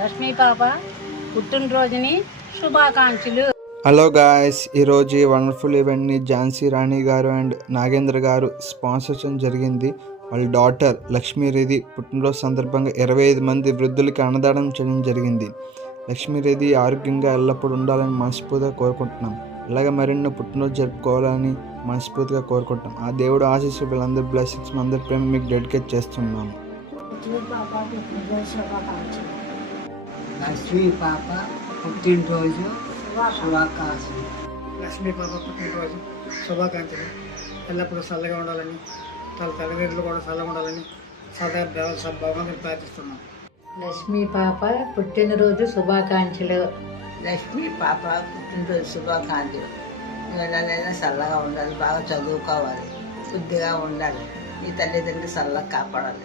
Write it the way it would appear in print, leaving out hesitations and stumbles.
లక్ష్మీ పాప పుట్టినరోజుని శుభాకాంక్షలు. Hello guys, ఈరోజు ఈ వండర్ఫుల్ ఈవెంట్ని ఝాన్సీ రాణి గారు అండ్ నాగేంద్ర గారు స్పాన్సర్ చేయడం జరిగింది. వాళ్ళ డాటర్ లక్ష్మీరెడ్డి పుట్టినరోజు సందర్భంగా 25 మంది వృద్ధులకి అన్నదానం చేయడం జరిగింది. లక్ష్మీరెడ్డి ఆరోగ్యంగా ఎల్లప్పుడూ ఉండాలని మనస్ఫూర్తిగా కోరుకుంటున్నాం. ఇలాగే మరిన్ని పుట్టినరోజు జరుపుకోవాలని మనస్ఫూర్తిగా కోరుకుంటాం. ఆ దేవుడు ఆశీస్సులు వీళ్ళందరి బ్లెస్సింగ్స్ అందరి ప్రేమ మీకు డెడికేట్ చేస్తున్నాము. లక్ష్మీ పాప పుట్టినరోజు శుభాకాంక్షలు. లక్ష్మీ పాప పుట్టినరోజు శుభాకాంక్షలు. ఎల్లప్పుడూ చల్లగా ఉండాలని, తల్లిదండ్రులు కూడా చల్లగా ఉండాలని సదా భగవంతుని ప్రార్థిస్తున్నాం. లక్ష్మీ పాప పుట్టినరోజు శుభాకాంక్షలు. లక్ష్మీ పాప పుట్టినరోజు శుభాకాంక్షలు. ఎవరైనా చల్లగా ఉండాలి, బాగా చదువుకోవాలి, బుద్ధిగా ఉండాలి, ఈ తల్లిదండ్రులు చల్లగా కాపాడాలి.